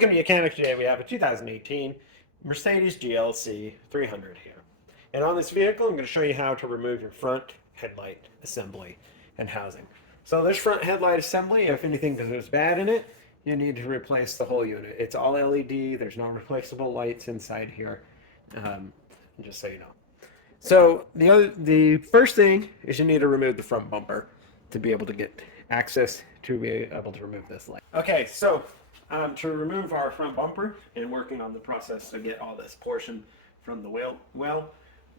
Welcome to YOUCANIC. Today we have a 2018 Mercedes GLC 300 here. And on this vehicle I'm going to show you how to remove your front headlight assembly and housing. So this front headlight assembly, if anything goes bad in it, you need to replace the whole unit. It's all LED, there's no replaceable lights inside here, just so you know. So the first thing is you need to remove the front bumper to be able to get access to be able to remove this light. Okay, so to remove our front bumper and working on the process to get all this portion from the wheel,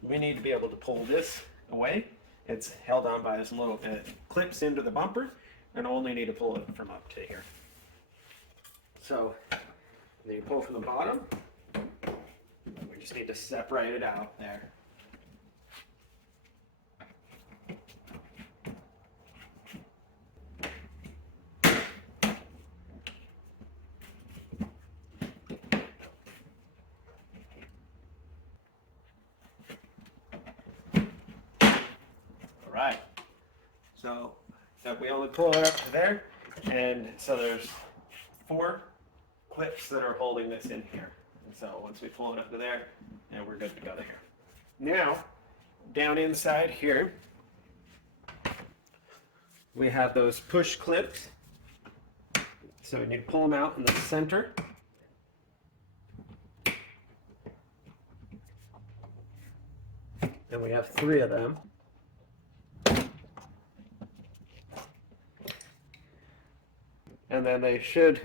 we need to be able to pull this away. It's held on by this little, it clips into the bumper, and only need to pull it from up to here. So then you pull from the bottom, we just need to separate it out there. Right, so we only pull it up to there, and so there's 4 clips that are holding this in here. And so once we pull it up to there, and we're good to go there. Now, down inside here, we have those push clips. So we need to pull them out in the center. And we have 3 of them. And then they should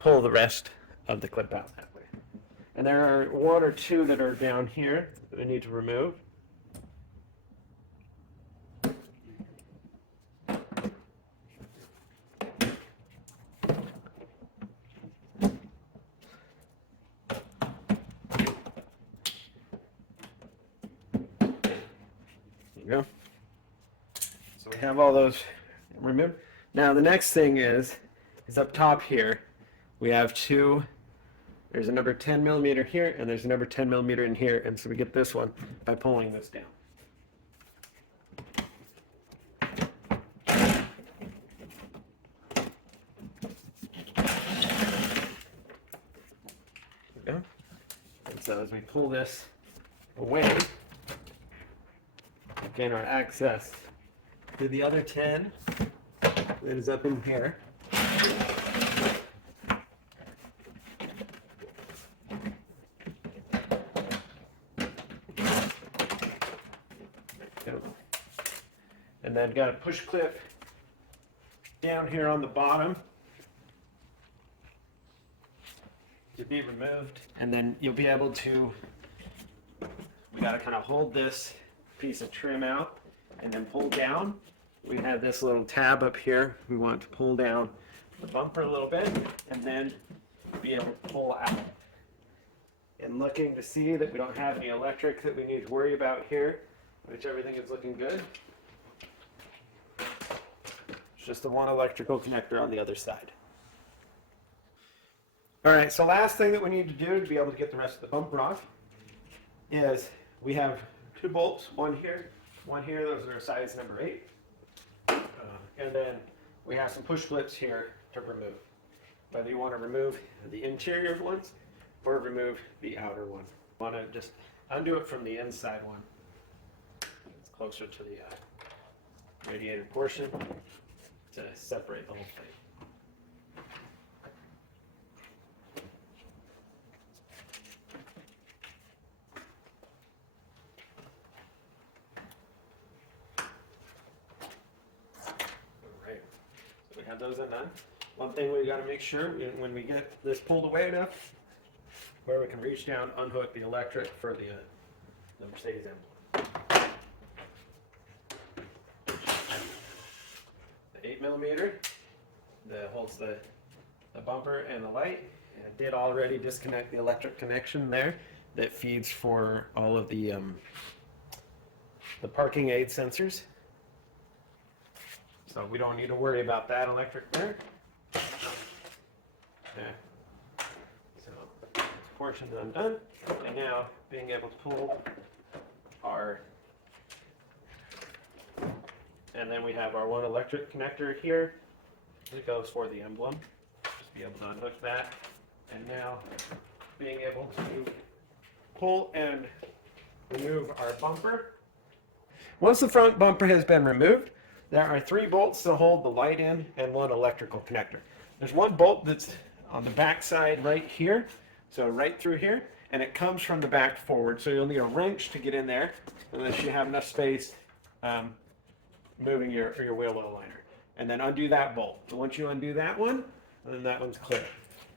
pull the rest of the clip out that way. And there are 1 or 2 that are down here that we need to remove. There you go. So we have all those removed. Now the next thing is up top here, we have 2, there's a number 10 millimeter here, and there's a number 10 millimeter in here, and so we get this one by pulling this down. There we go. And so as we pull this away, gain our access to the other 10 that is up in here. And then got a push clip down here on the bottom to be removed. And then you'll be able to, we got to kind of hold this piece of trim out and then pull down. We have this little tab up here. We want to pull down the bumper a little bit and then be able to pull out. And looking to see that we don't have any electric that we need to worry about here, which everything is looking good. It's just the 1 electrical connector on the other side. All right, so last thing that we need to do to be able to get the rest of the bumper off is we have 2 bolts, one here, those are size number 8. And then we have some push clips here to remove. Whether you want to remove the interior ones or remove the outer one. You want to just undo it from the inside one. It's closer to the radiator portion to separate the whole thing. Have those undone. One thing we got to make sure when we get this pulled away enough, where we can reach down, unhook the electric for the Mercedes emblem. The 8 millimeter that holds the bumper and the light. And I did already disconnect the electric connection there that feeds for all of the parking aid sensors. So we don't need to worry about that electric there. Okay. So this portion is undone. And now being able to pull our, and then we have our 1 electric connector here. It goes for the emblem. Just be able to unhook that And now being able to pull and remove our bumper. Once the front bumper has been removed, there are 3 bolts to hold the light in and 1 electrical connector. There's 1 bolt that's on the back side right here, so right through here, and it comes from the back forward, so you'll need a wrench to get in there unless you have enough space moving your wheel well liner. And then undo that bolt. So once you undo that one, then that one's clear.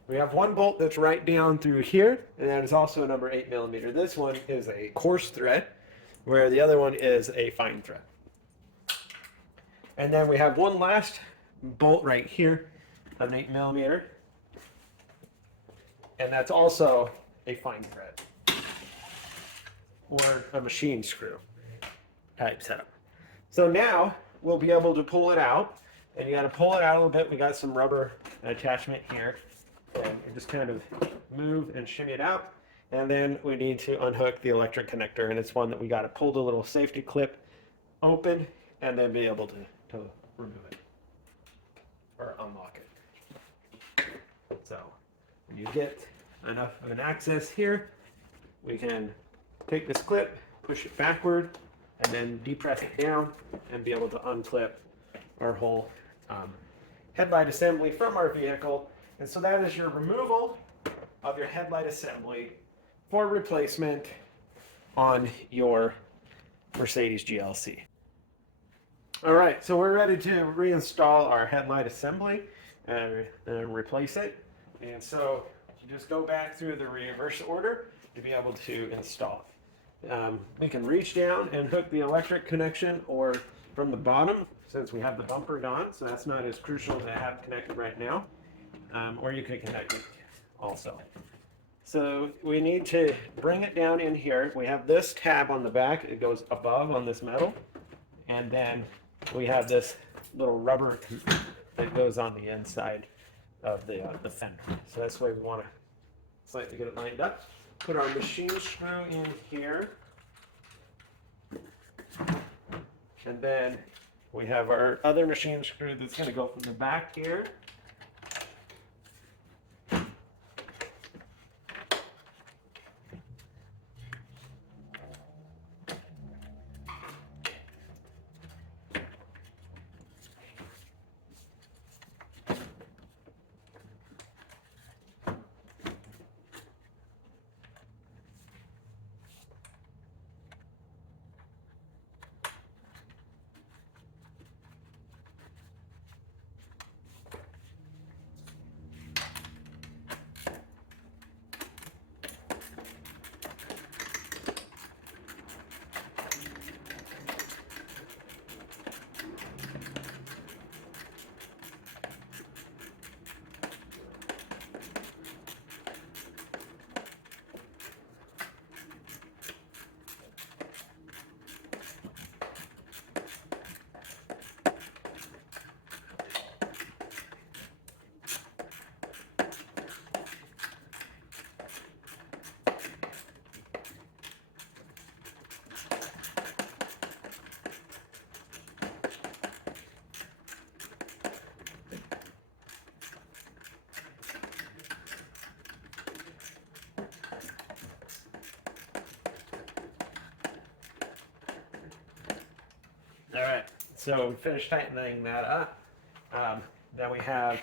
We have 1 bolt that's right down through here, and that is also a number 8mm. This one is a coarse thread, where the other one is a fine thread. And then we have 1 last bolt right here, an 8mm, and that's also a fine thread, or a machine screw type setup. So now we'll be able to pull it out, and you got to pull it out a little bit. We got some rubber attachment here, and you just kind of move and shimmy it out. And then we need to unhook the electric connector, and it's one that we got to pull the little safety clip open and then be able to remove it or unlock it. So when you get enough of an access here, we can take this clip, push it backward, and then depress it down and be able to unclip our whole headlight assembly from our vehicle. And so that is your removal of your headlight assembly for replacement on your Mercedes GLC. All right, so we're ready to reinstall our headlight assembly and replace it. And so you just go back through the reverse order to be able to install it. We can reach down and hook the electric connection, or from the bottom, since we have the bumper gone, so that's not as crucial to have connected right now. Or you could connect it also. So we need to bring it down in here. We have this tab on the back. It goes above on this metal. And then we have this little rubber that goes on the inside of the fender. So that's the way we want to slightly get it lined up. Put our machine screw in here. And then we have our other machine screw that's going to go from the back here. All right, so we finished tightening that up. Then we have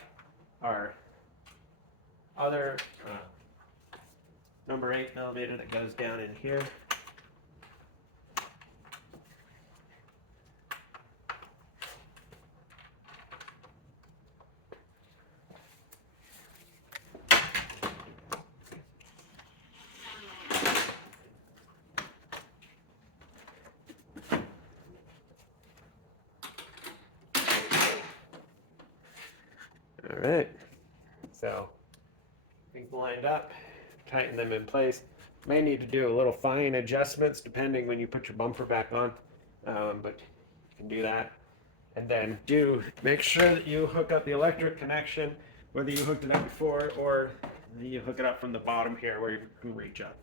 our other number 8mm that goes down in here. All right, so things lined up, tighten them in place. May need to do a little fine adjustments depending when you put your bumper back on, but you can do that. And then make sure that you hook up the electric connection, whether you hooked it up before or you hook it up from the bottom here where you can reach up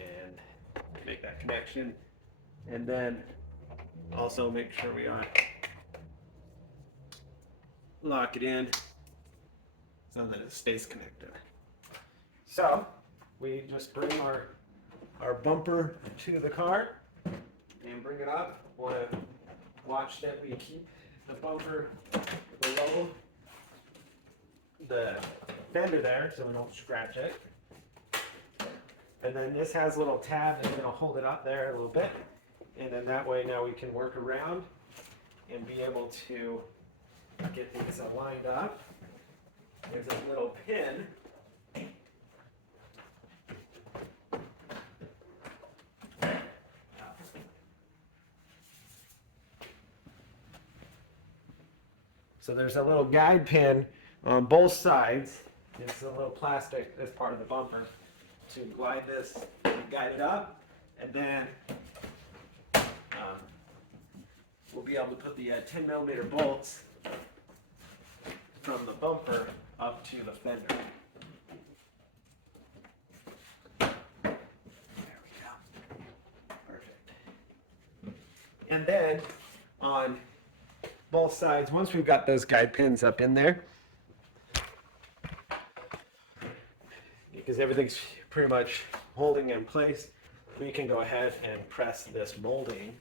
and make that connection. And then also make sure we lock it in so that it stays connected. So we just bring our bumper to the car and bring it up. Want to watch that we keep the bumper below the fender there so we don't scratch it. And then this has a little tab that's going to hold it up there a little bit. And then that way now we can work around and be able to get these lined up. There's a little pin. So there's a little guide pin on both sides. It's a little plastic as part of the bumper to guide it up, and then we'll be able to put the 10 millimeter bolts from the bumper up to the fender. There we go. Perfect. And then on both sides, once we've got those guide pins up in there, because everything's pretty much holding in place, we can go ahead and press this molding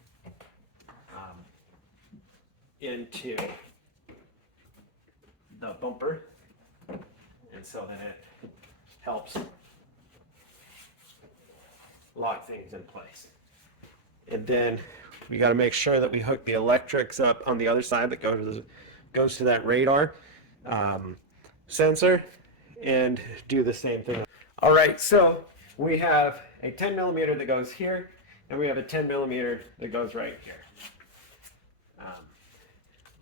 into the bumper, and so that it helps lock things in place. And then we got to make sure that we hook the electrics up on the other side that goes to that radar sensor, and do the same thing. All right, so we have a 10 millimeter that goes here, and we have a 10 millimeter that goes right here.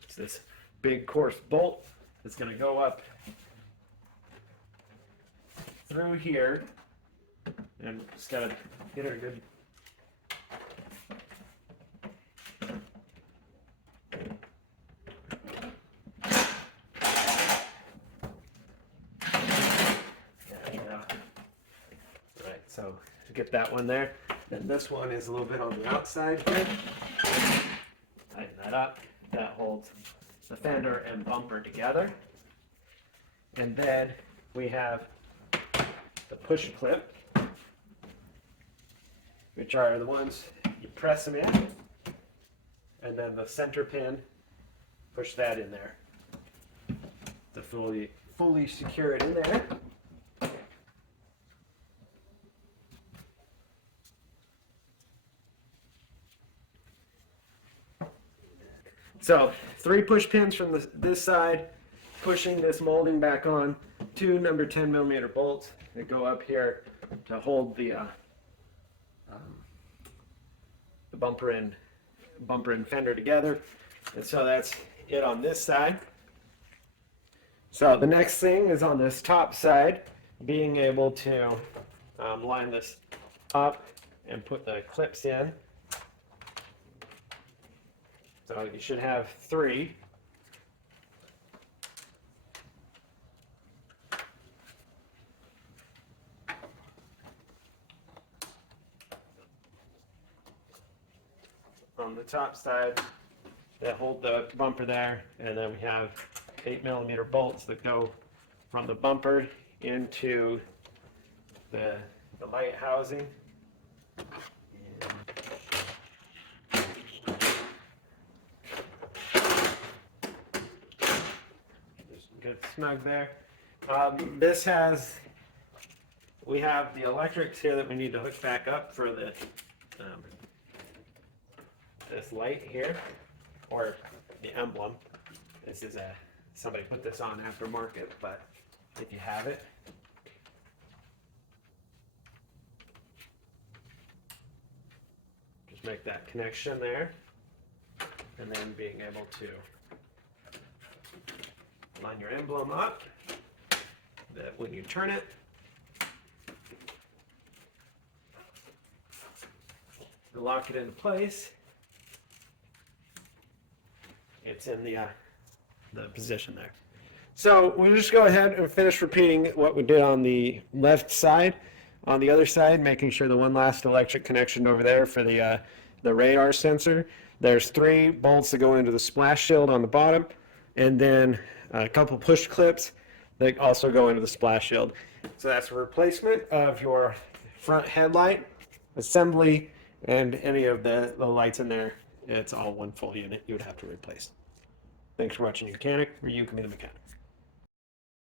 It's this big coarse bolt that's going to go up through here, and just got to get it good. So get that one there. And this one is a little bit on the outside here. Tighten that up. That holds the fender and bumper together. And then we have the push clip, which are the ones you press them in, and then the center pin, push that in there to fully secure it in there. So 3 push pins from this side, pushing this molding back on, 2 number 10 millimeter bolts that go up here to hold the bumper and fender together. And so that's it on this side. So the next thing is on this top side, being able to line this up and put the clips in. So you should have 3. On the top side that hold the bumper there, and then we have 8 millimeter bolts that go from the bumper into the light housing. Good snug there. We have the electrics here that we need to hook back up for the this light here, or the emblem. This is somebody put this on aftermarket, but if you have it, just make that connection there, and then being able to line your emblem up, that when you turn it, you lock it into place. It's in the position there. So we'll just go ahead and finish repeating what we did on the left side. On the other side, making sure the one last electric connection over there for the radar sensor. There's 3 bolts that go into the splash shield on the bottom, and then a couple push clips that also go into the splash shield. So that's a replacement of your front headlight, assembly, and any of the lights in there. It's all one full unit you would have to replace. Thanks for watching YOUCANIC, where you can be the mechanic.